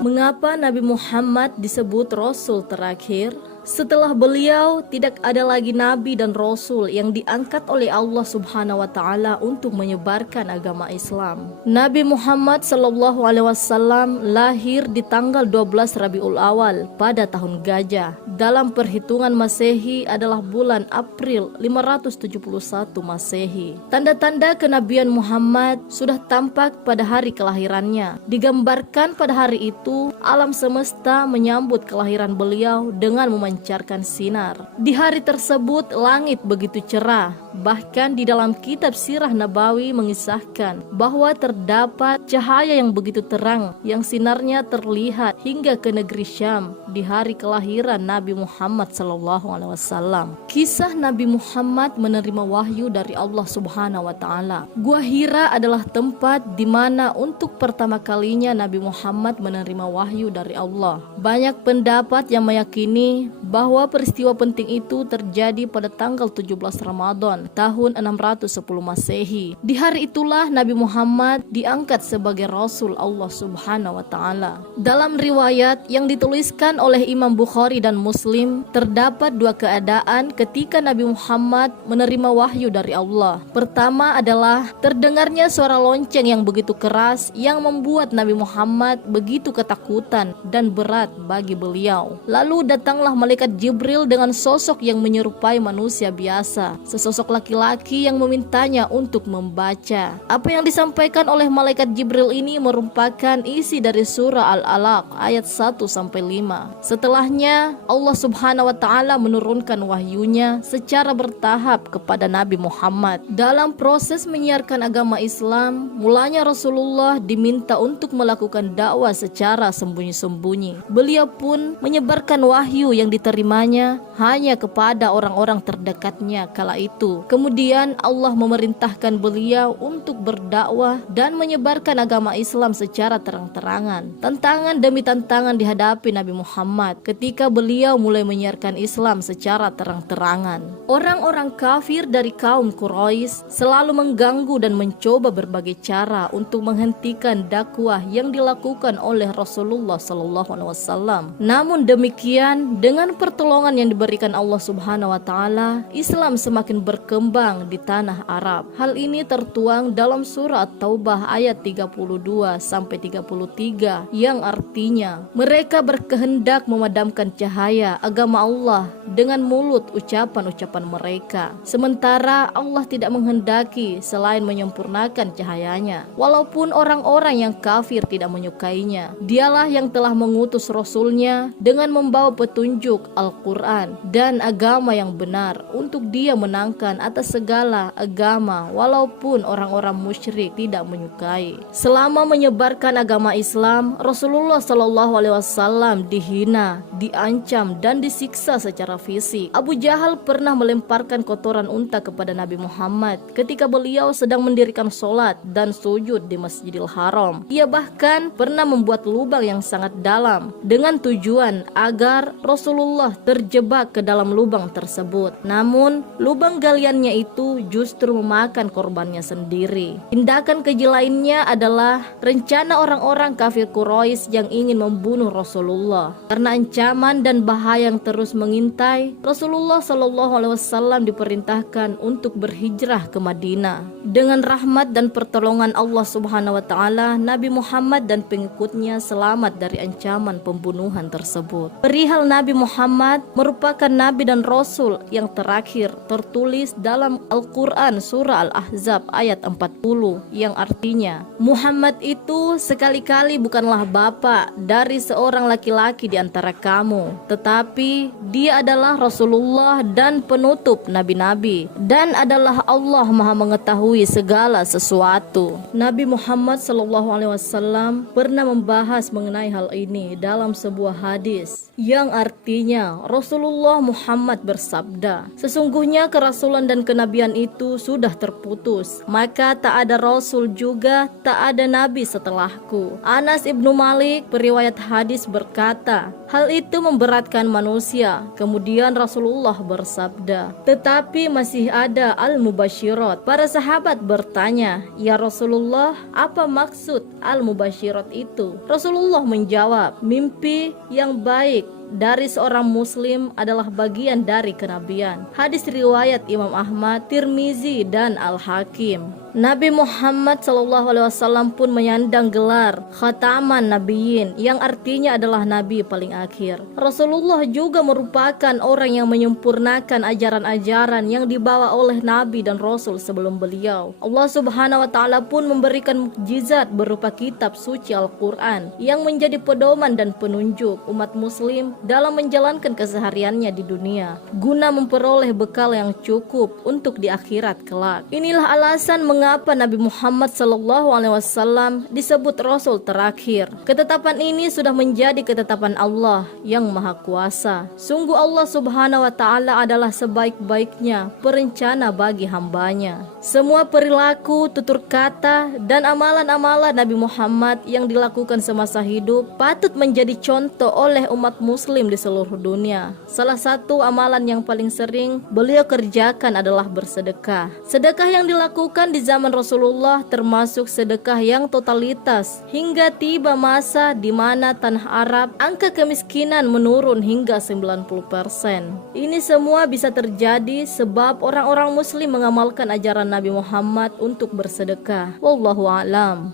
Mengapa Nabi Muhammad disebut Rasul terakhir? Setelah beliau, tidak ada lagi nabi dan rasul yang diangkat oleh Allah Subhanahu wa taala untuk menyebarkan agama Islam. Nabi Muhammad SAW lahir di tanggal 12 Rabiul Awal pada tahun Gajah. Dalam perhitungan Masehi adalah bulan April 571 Masehi. Tanda-tanda kenabian Muhammad sudah tampak pada hari kelahirannya. Digambarkan pada hari itu, alam semesta menyambut kelahiran beliau dengan memancarkan sinar. Di hari tersebut langit begitu cerah. Bahkan di dalam kitab Sirah Nabawi mengisahkan bahwa terdapat cahaya yang begitu terang yang sinarnya terlihat hingga ke negeri Syam di hari kelahiran Nabi Muhammad SAW. Kisah Nabi Muhammad menerima wahyu dari Allah Subhanahu wa taala. Gua Hira adalah tempat di mana untuk pertama kalinya Nabi Muhammad menerima wahyu dari Allah. Banyak pendapat yang meyakini bahwa peristiwa penting itu terjadi pada tanggal 17 Ramadan tahun 610 Masehi. Di hari itulah Nabi Muhammad diangkat sebagai Rasul Allah Subhanahu wa taala. Dalam riwayat yang dituliskan oleh Imam Bukhari dan Muslim, terdapat dua keadaan ketika Nabi Muhammad menerima wahyu dari Allah. Pertama adalah terdengarnya suara lonceng yang begitu keras yang membuat Nabi Muhammad begitu ketakutan dan berat bagi beliau. Lalu datanglah malaikat Jibril dengan sosok yang menyerupai manusia biasa, sesosok laki-laki yang memintanya untuk membaca. Apa yang disampaikan oleh malaikat Jibril ini merupakan isi dari surah Al-Alaq ayat 1-5. Setelahnya Allah Subhanahu wa taala menurunkan wahyunya secara bertahap kepada Nabi Muhammad. Dalam proses menyiarkan agama Islam, mulanya Rasulullah diminta untuk melakukan dakwah secara sembunyi-sembunyi. Beliau pun menyebarkan wahyu yang diterimanya hanya kepada orang-orang terdekatnya kala itu. Kemudian Allah memerintahkan beliau untuk berdakwah dan menyebarkan agama Islam secara terang-terangan. Tantangan demi tantangan dihadapi Nabi Muhammad ketika beliau mulai menyiarkan Islam secara terang-terangan. Orang-orang kafir dari kaum Quraisy selalu mengganggu dan mencoba berbagai cara untuk menghentikan dakwah yang dilakukan oleh Rasulullah SAW. Namun demikian, dengan pertolongan yang diberikan Allah Subhanahu wa taala, Islam semakin berkembang di tanah Arab. Hal ini tertuang dalam surah At-Taubah ayat 32-33 yang artinya, mereka berkehendak memadamkan cahaya agama Allah dengan mulut ucapan-ucapan mereka, sementara Allah tidak menghendaki selain menyempurnakan cahayanya. Walaupun orang-orang yang kafir tidak menyukainya, Dialah yang telah mengutus Rasulnya dengan membawa petunjuk Al-Quran dan agama yang benar untuk dia menangkan atas segala agama, walaupun orang-orang musyrik tidak menyukai. Selama menyebarkan agama Islam, Rasulullah SAW dihina, diancam dan disiksa secara fisik. Abu Jahal pernah melemparkan kotoran unta kepada Nabi Muhammad ketika beliau sedang mendirikan sholat dan sujud di Masjidil Haram. Ia bahkan pernah membuat lubang yang sangat dalam dengan tujuan agar Rasulullah terjebak ke dalam lubang tersebut. Namun lubang galiannya itu justru memakan korbannya sendiri. Tindakan keji lainnya adalah rencana orang-orang kafir Quraisy yang ingin membunuh Rasulullah. Karena ancaman dan bahaya yang terus mengintai, Rasulullah SAW diperintahkan untuk berhijrah ke Madinah. Dengan rahmat dan pertolongan Allah Subhanahu wa taala, Nabi Muhammad dan pengikutnya selamat dari ancaman pembunuhan tersebut. Perihal Nabi Muhammad merupakan nabi dan rasul yang terakhir tertulis dalam Al-Quran surah Al-Ahzab ayat 40 yang artinya, Muhammad itu sekali-kali bukanlah bapa dari seorang laki-laki di antara kamu, tetapi dia adalah Rasulullah dan penutup nabi-nabi, dan adalah Allah Maha mengetahui segala sesuatu. Nabi Muhammad SAW pernah membahas mengenai hal ini dalam sebuah hadis yang artinya baiknya, Rasulullah Muhammad bersabda, sesungguhnya kerasulan dan kenabian itu sudah terputus, maka tak ada Rasul juga, tak ada Nabi setelahku. Anas ibnu Malik, periwayat hadis, berkata, hal itu memberatkan manusia. Kemudian Rasulullah bersabda, tetapi masih ada al-mubasyirat. Para sahabat bertanya, ya Rasulullah, apa maksud al-mubasyirat itu? Rasulullah menjawab, mimpi yang baik dari seorang muslim adalah bagian dari kenabian. Hadis riwayat Imam Ahmad, Tirmizi, dan Al-Hakim. Nabi Muhammad SAW pun menyandang gelar Khataman Nabiyyin, yang artinya adalah Nabi paling akhir. Rasulullah juga merupakan orang yang menyempurnakan ajaran-ajaran yang dibawa oleh Nabi dan Rasul sebelum beliau. Allah Subhanahu wa Ta'ala pun memberikan mukjizat berupa kitab suci Al-Quran yang menjadi pedoman dan penunjuk umat muslim dalam menjalankan kesehariannya di dunia, guna memperoleh bekal yang cukup untuk di akhirat kelak. Inilah alasan mengapa Nabi Muhammad SAW disebut Rasul terakhir. Ketetapan ini sudah menjadi ketetapan Allah yang Maha Kuasa. Sungguh Allah Subhanahu wa Ta'ala adalah sebaik-baiknya perencana bagi hambanya. Semua perilaku, tutur kata, dan amalan-amalan Nabi Muhammad yang dilakukan semasa hidup patut menjadi contoh oleh umat muslim di seluruh dunia. Salah satu amalan yang paling sering beliau kerjakan adalah bersedekah. Sedekah yang dilakukan di zaman Rasulullah termasuk sedekah yang totalitas, hingga tiba masa di mana tanah Arab angka kemiskinan menurun hingga 90%. Ini semua bisa terjadi sebab orang-orang muslim mengamalkan ajaran Nabi Muhammad untuk bersedekah. Wallahu a'lam.